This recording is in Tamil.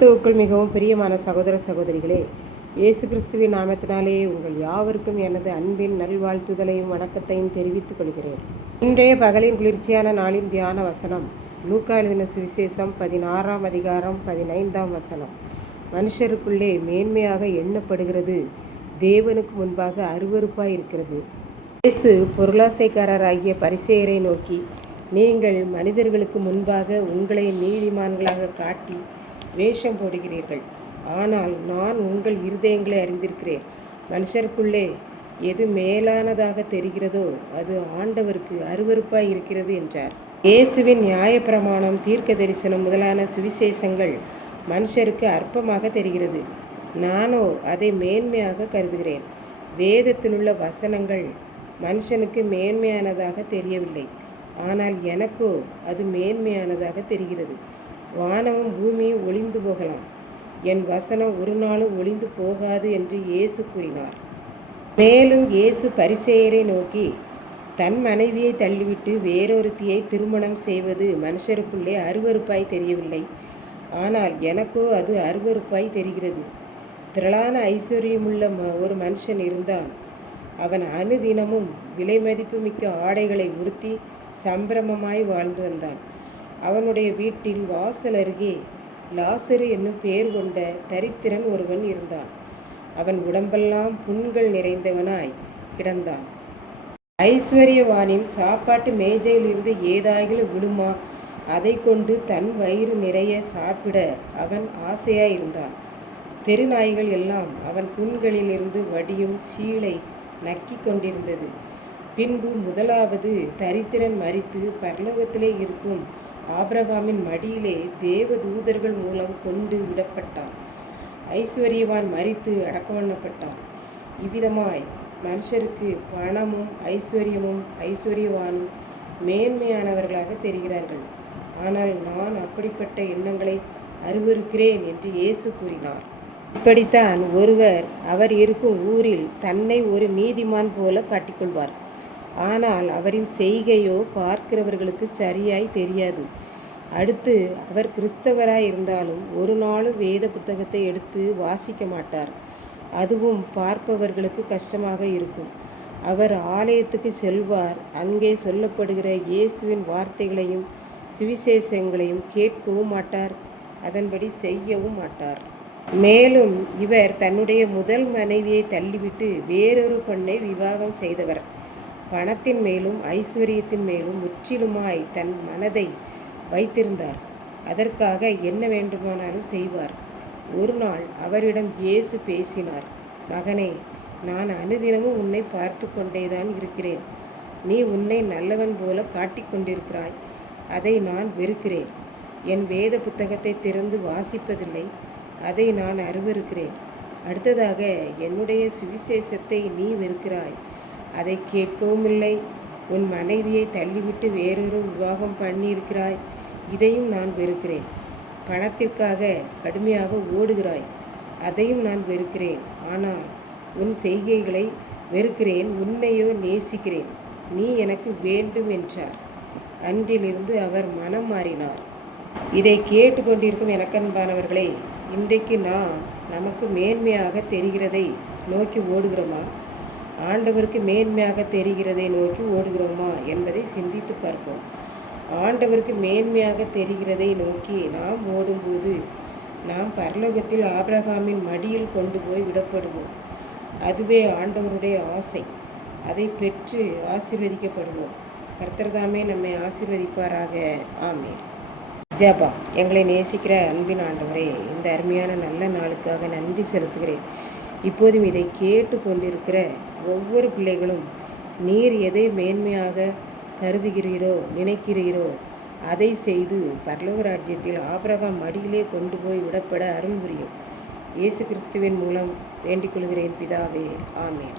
கிறிஸ்துவுக்குள் மிகவும் பிரியமான சகோதர சகோதரிகளே இயேசு கிறிஸ்துவின் நாமத்தினாலே உங்கள் யாவருக்கும் எனது அன்பின் நல்வாழ்த்துதலையும் வணக்கத்தையும் தெரிவித்துக் கொள்கிறேன். இன்றைய பகலின் குளிர்ச்சியான நாளின் தியான வசனம் லூக்கா எழுதின சுவிசேஷம் பதினாறாம் அதிகாரம் பதினைந்தாம் வசனம். மனுஷருக்குள்ளே மேன்மையாக எண்ணப்படுகிறது தேவனுக்கு முன்பாக அருவருப்பாய் இருக்கிறது. இயேசு பொருளாசைக்காரராகிய பரிசேயரை நோக்கி நீங்கள் மனிதர்களுக்கு முன்பாக உங்களை நீதிமான்களாக காட்டி வேஷம் போடுகிறீர்கள். ஆனால் நான் உங்கள் இருதயங்களை அறிந்திருக்கிறேன். மனுஷருக்குள்ளே எது மேலானதாக தெரிகிறதோ அது ஆண்டவருக்கு அருவறுப்பாய் இருக்கிறது என்றார். இயேசுவின் நியாயப்பிரமாணம் தீர்க்க தரிசனம் முதலான சுவிசேஷங்கள் மனுஷருக்கு அற்பமாக தெரிகிறது. நானோ அதை மேன்மையாக கருதுகிறேன். வேதத்திலுள்ள வசனங்கள் மனுஷனுக்கு மேன்மையானதாக தெரியவில்லை. ஆனால் எனக்கோ அது மேன்மையானதாக தெரிகிறது. வானமும் பூமியும் ஒளிந்து போகலாம். என் வசனம் ஒரு நாளும் ஒளிந்து போகாது என்று இயேசு கூறினார். மேலும் இயேசு பரிசேயரை நோக்கி தன் மனைவியை தள்ளிவிட்டு வேறொருத்தியை திருமணம் செய்வது மனுஷருக்குள்ளே அருவறுப்பாய் தெரியவில்லை. ஆனால் எனக்கோ அது அருவறுப்பாய் தெரிகிறது. திரளான ஐஸ்வர்யமுள்ள ம ஒரு மனுஷன் இருந்தான். அவன் அனுதினமும் விலை மதிப்புமிக்க ஆடைகளை உடுத்தி சம்பிரமமாய் வாழ்ந்து வந்தான். அவனுடைய வீட்டில் வாசல் அருகே லாசரு என்னும் பெயர் கொண்ட தரித்திரன் ஒருவன் இருந்தான். அவன் உடம்பெல்லாம் புண்கள் நிறைந்தவனாய் கிடந்தான். ஐஸ்வர்யவானின் சாப்பாட்டு மேஜையிலிருந்து ஏதாயிலும் விழுமா? அதை கொண்டு தன் வயிறு நிறைய சாப்பிட அவன் ஆசையாயிருந்தான். தெருநாய்கள் எல்லாம் அவன் புண்களிலிருந்து வடியும் சீலை நக்கி கொண்டிருந்தது. பின்பு முதலாவது தரித்திரன் மறித்து பரலோகத்திலே இருக்கும் ஆபிரகாமின் மடியிலே தேவ தூதர்கள் மூலம் கொண்டு விடப்பட்டார் ஐஸ்வர்யவான் மறித்து அடக்கமண்ணப்பட்டார் இவ்விதமாய் மனுஷருக்கு பணமும் ஐஸ்வர்யமும் ஐஸ்வர்யவானும் மேன்மையானவர்களாக தெரிகிறார்கள். ஆனால் நான் அப்படிப்பட்ட எண்ணங்களை அருவருக்கிறேன் என்று இயேசு கூறினார். இப்படித்தான் ஒருவர் அவர் இருக்கும் ஊரில் தன்னை ஒரு நீதிமான் போல காட்டிக்கொள்வார். ஆனால் அவரின் செய்கையோ பார்க்கிறவர்களுக்கு சரியாய் தெரியாது. அடுத்து அவர் கிறிஸ்தவராய் இருந்தாலும் ஒரு நாளும் வேத புத்தகத்தை எடுத்து வாசிக்க மாட்டார். அதுவும் பார்ப்பவர்களுக்கு கஷ்டமாக இருக்கும். அவர் ஆலயத்துக்கு செல்வார். அங்கே சொல்லப்படுகிற இயேசுவின் வார்த்தைகளையும் சுவிசேஷங்களையும் கேட்கவும் மாட்டார். அதன்படி செய்யவும் மாட்டார். மேலும் இவர் தன்னுடைய முதல் மனைவியை தள்ளிவிட்டு வேறொரு பெண்ணை விவாகம் செய்தவர். பணத்தின் மேலும் ஐஸ்வர்யத்தின் மேலும் முற்றிலுமாய் தன் மனதை வைத்திருந்தார். அதற்காக என்ன வேண்டுமானாலும் செய்வார். ஒரு நாள் அவரிடம் இயேசு பேசினார் மகனே நான் அனுதினமும் உன்னை பார்த்து கொண்டேதான் இருக்கிறேன். நீ உன்னை நல்லவன் போல காட்டிக்கொண்டிருக்கிறாய் அதை நான் வெறுக்கிறேன். என் வேத புத்தகத்தை திறந்து வாசிப்பதில்லை. அதை நான் அருவருக்கிறேன். அடுத்ததாக என்னுடைய சுவிசேஷத்தை நீ வெறுக்கிறாய். அதை கேட்கவும் இல்லை. உன் மனைவியை தள்ளிவிட்டு வேறொரு விவாகம் பண்ணியிருக்கிறாய். இதையும் நான் வெறுக்கிறேன். பணத்திற்காக கடுமையாக ஓடுகிறாய். அதையும் நான் வெறுக்கிறேன். ஆனால் உன் செய்கைகளை வெறுக்கிறேன். உன்னையோ நேசிக்கிறேன். நீ எனக்கு வேண்டும் என்றார். அன்றிலிருந்து அவர் மனம் மாறினார். இதை கேட்டுக்கொண்டிருக்கும் எனக்கன்பானவர்களே இன்றைக்கு நாம் நமக்கு மேன்மையாக தெரிகிறதை நோக்கி ஓடுகிறோமா? ஆண்டவருக்கு மேன்மையாக தெரிகிறதை நோக்கி ஓடுகிறோமா என்பதை சிந்தித்து பார்ப்போம். ஆண்டவருக்கு மேன்மையாக தெரிகிறதை நோக்கி நாம் ஓடும்போது நாம் பரலோகத்தில் ஆபிரகாமின் மடியில் கொண்டு போய் விடப்படுவோம். அதுவே ஆண்டவருடைய ஆசை. அதை பெற்று ஆசீர்வதிக்கப்படுவோம். கர்த்தர்தாமே நம்மை ஆசீர்வதிப்பாராக. ஆமே ஜபா. எங்களை நேசிக்கிற அன்பின் ஆண்டவரே இந்த அருமையான நல்ல நாளுக்காக நன்றி செலுத்துகிறேன். இப்போதும் இதை கேட்டு கொண்டிருக்கிற ஒவ்வொரு பிள்ளைகளும் நீர் எதை மேன்மையாக கருதுகிறீரோ நினைக்கிறீரோ? அதை செய்து பரலோக ராஜ்யத்தில் ஆபிரகாம் மடியிலே கொண்டு போய் விடப்பட அருள் புரியும். இயேசு கிறிஸ்துவின் மூலம் வேண்டிக் கொள்கிறேன் பிதாவே. ஆமேன்.